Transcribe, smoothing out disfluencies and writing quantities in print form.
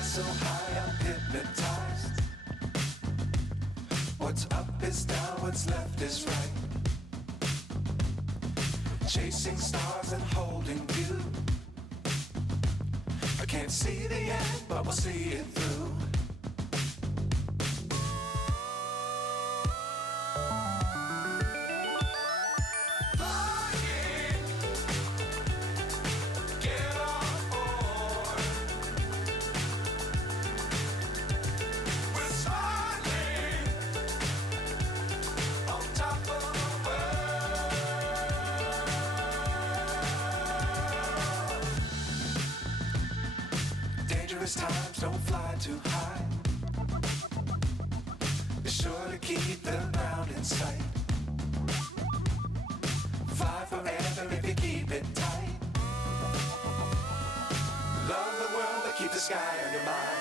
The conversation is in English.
So high I'm hypnotized. What's up is down, what's left is right. Chasing stars and holding you. I can't see the end, but we'll see it through. Times don't fly too high. Be sure to keep the ground in sight. Fly forever if you keep it tight. Love the world, but keep the sky on your mind.